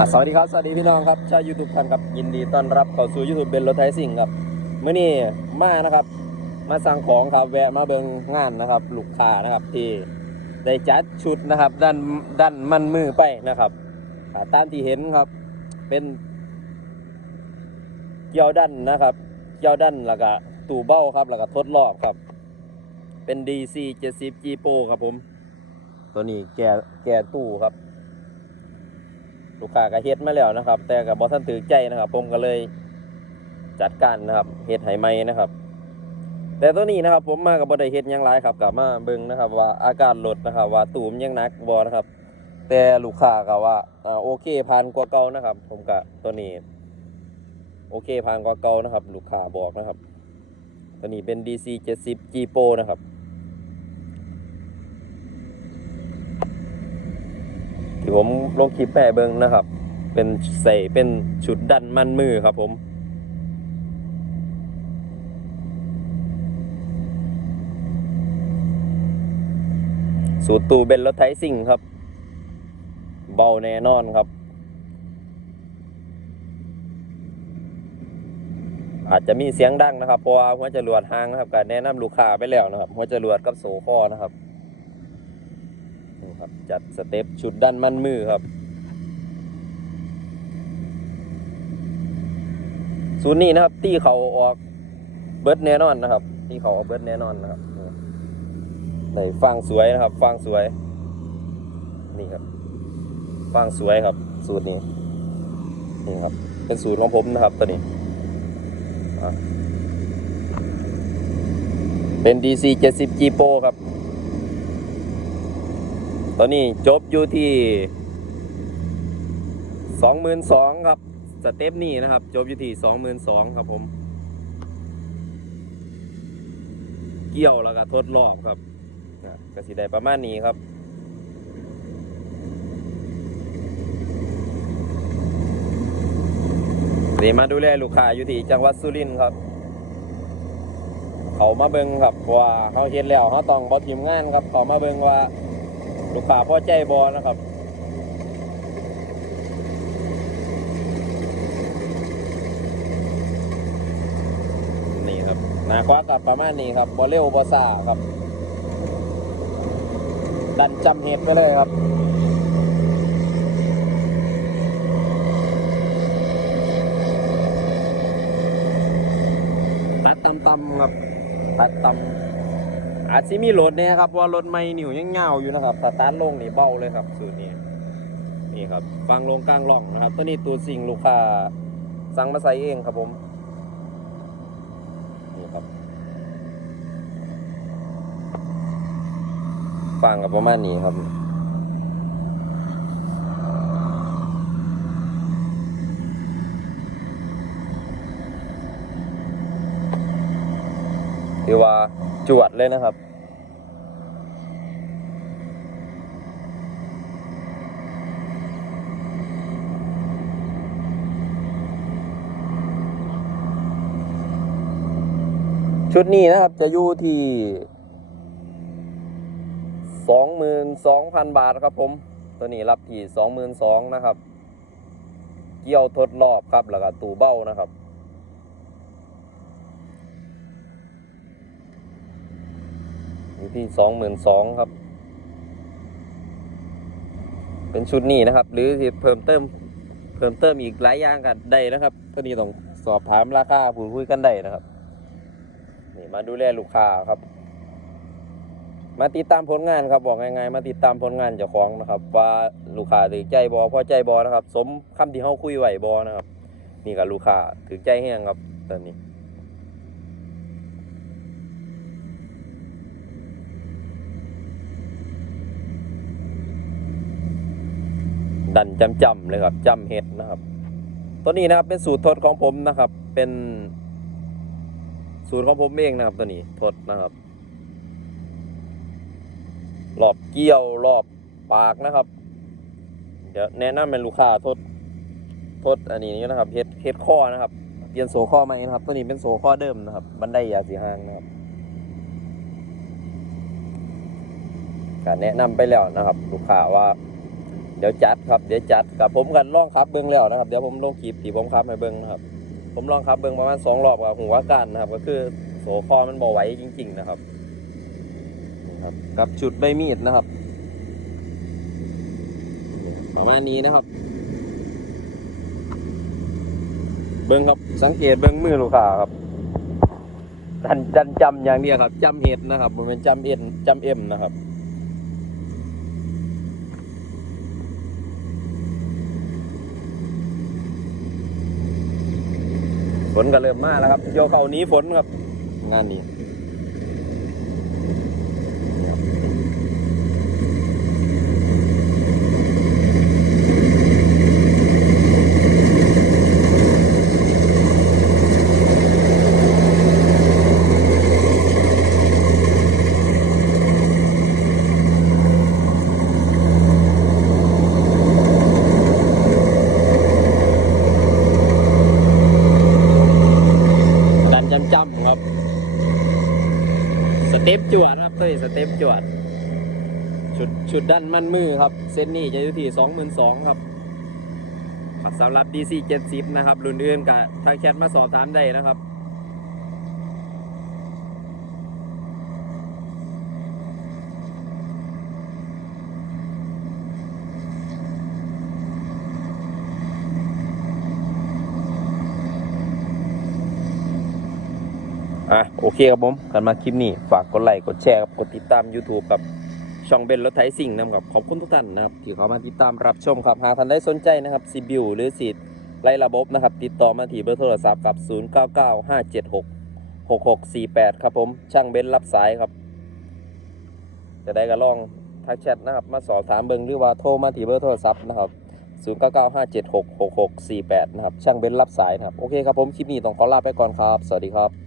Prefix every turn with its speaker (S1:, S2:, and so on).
S1: อะสวัสดีครับ สวัสดีพี่น้องครับชาวยูทูบท่านครับ ยินดีต้อนรับเข้าสู่ยูทูบเบนรถไทยสิ่งครับเมื่อนี้มานะครับ มาสั่งของครับแวะมาเบิงงานนะครับลูกค้านะครับที่ได้จัดชุดนะครับด้านด้านมันมือไปนะครับอ่าตามที่เห็นครับ เป็นเกี่ยวดันนะครับเกี่ยวดันแล้วก็ตู้เบ้าครับแล้วก็ทดรอบครับ เป็น DC 70 G Pro ครับผม ตัวนี้แก่แก่ตู้ครับ ลูกค้าก็เฮ็ดมาแล้วนะครับ แต่กับบอท่านถือใจนะครับ ผมก็เลยจัดการนะครับเฮ็ดให้ใหม่นะครับ แต่ตัวนี้นะครับ ผมมากับ่ได้เฮ็ดยังหลายครับกับมาเบิ่งนะครับ ว่าอาการรถนะครับ ว่าตูมยังหนักบ่นะครับ แต่ลูกค้าก็ว่าอ่าโอเคผ่านกว่าเก่านะครับ ผมก็ตัวนี้ โอเคผ่านกว่าเก่านะครับ ลูกค้าบอกนะครับ ตัวนี้เป็น DC 70 G Pro นะครับ ที่ผมลงคลิปแปะเบิงนะครับ เป็นใส่เป็นชุดดันมันมือครับผมสูตรตูเบนรถไทยซิ่งครับ เบาแน่นอนครับ อาจจะมีเสียงดังนะครับเพราะว่าหัวจรวดห่างนะครับการแนะนำลูกค้าไปแล้วนะครับหัวจรวดกับโซคอนะครับ ครับจัดสเต็ปชุดด้านมันมือครับศูนย์นี้นะครับตีเขาออกเบิร์ดแน่นอนนะครับตีเขาออกเบิร์ดแน่นอนนะครับได้ฟังสวยนะครับฟังสวย นี่ครับฟังสวยครับ สูตรนี้นี่ครับ เป็นสูตรของผมนะครับตัวนี้เป็น DC 70 G Pro ครับ ตอนนี้จบอยู่ที่สองหมื่นสองครับ สเต็ปนี้นะครับ จบอยู่ที่สองหมื่นสองครับผม เกี่ยวแล้วก็ทดรอบครับนะสิได้ประมาณนี้ครับนี่มาดูแลลูกค้าอยู่ที่จังหวัดสุรินทร์ครับ เขามาเบิงครับว่าเขาเห็นแล้วเขาต้องบอทีมงานครับ เขามาเบิงว่า ลูกค้าพอใจบอนะครับนี่ครับหนาคว้ากับประมาณนี้ครับบอเร็วบอซ่าครับ ดันจำเหตุไปเลยครับตัดตำๆครับตัดตำ อาจจะมีรถเนี่ยครับว่ารถไม่หนิวยังเงาอยู่นะครับสตาร์ทลงนี่เบาเลยครับสูตรนี้นี่ครับฟังลงกลางล่องนะครับ ตัวนี้ตัวสิ่งลูกค้าสั่งมาใส่เองครับผมนี่ครับฟังกับประมาณนี้ครับ ถือว่าจวดเลยนะครับ ชุดนี้นะครับจะอยู่ที่สองหมื่นสองพันบาทครับผม ตัวนี้รับที่สองหมื่นสองนะครับ เกี่ยวทดรอบครับแล้วก็ตูเบ้านะครับ อยู่ที่สองหมื่นสองครับ เป็นชุดนี้นะครับ หรือที่เพิ่มเติม เพิ่มเติมอีกหลายอย่างกันได้นะครับตัวนี้ต้องสอบถามราคาพูดคุยกันได้นะครับ นี่มาดูแลลูกค้าครับ มาติดตามผลงานครับบอกง่ายๆมาติดตามผลงานเจ้าของนะครับ ว่าลูกค้าถือใจบอพอใจบอนะครับ สมคำที่เขาคุยไหวบอนะครับ นี่กับลูกค้าถือใจแห้งครับตอนนี้ ดันจำจำเลยครับจำเห็ดนะครับ ตัวนี้นะครับเป็นสูตรทดของผมนะครับ เป็นสูตรของผมเองนะครับ ตัวนี้ทดนะครับรอบเกี่ยวรอบปากนะครับ เดี๋ยวแนะนำเป็นลูกค้าทดทดอันนี้นะครับเฮ็ดเฮ็ดข้อนะครับเปลี่ยนโซข้อใหม่นะครับ ตัวนี้เป็นโซข้อเดิมนะครับ บันไดยาสีหางนะครับการแนะนำไปแล้วนะครับ ลูกค้าว่า เดี๋ยวจัดครับเดี๋ยวจัดกับผมกันล่องครับเบิ้งแล้วนะครับ เดี๋ยวผมลงคลิปที่ผมขับให้เบิ้งนะครับ ผมลองขับเบิ้งประมาณสองรอบกับหัวกันนะครับ ก็คือโสคอมันบ่ไหวจริง ๆ นะครับครับกับชุดใบมีดนะครับ ประมาณนี้นะครับ เบิ้งครับสังเกตเบิ้งมือลูกค้าครับจันจันจำอย่างเดียวครับจำเห็ดนะครับมันเป็นจำเอ็นจำเอ็มนะครับ นก็เริ่มมาแล้วครับโยเขาหนี้ฝนครับ งานนี้จำจำๆครับ สเต็ปจวดครับเต้ยสเต็ปจวดชุดชุดดันมันมือครับ เส้นนี้จะอยู่ที่สองหมื่นสองครับสำหรับ DC 70นะครับ รุ่นอื่นกับทางแชทมาสอบถามได้นะครับ อะโอเคครับผมกันมาคลิปนี้ฝากกดไลค์กดแชร์ครับกดติดตาม YouTube กับช่องเบนรถไถสิ่งนะครับขอบคุณทุกท่านนะครับที่เข้ามาติดตามรับชมครับหากท่านได้สนใจนะครับซีบิวหรือสีดไล่ระบบนะครับ ติดต่อมาที่เบอร์โทรศัพท์กับ 0995766648 ครับผมช่างเบนรับสายครับ จะได้ก็ลองทักแชทนะครับ มาสอบถามเบิงหรือว่าโทรมาที่เบอร์โทรศัพท์นะครับ0995766648 นะครับ ช่างเบนรับสายนะครับ โอเคครับผม คลิปนี้ต้องขอลาไปก่อนครับ สวัสดีครับ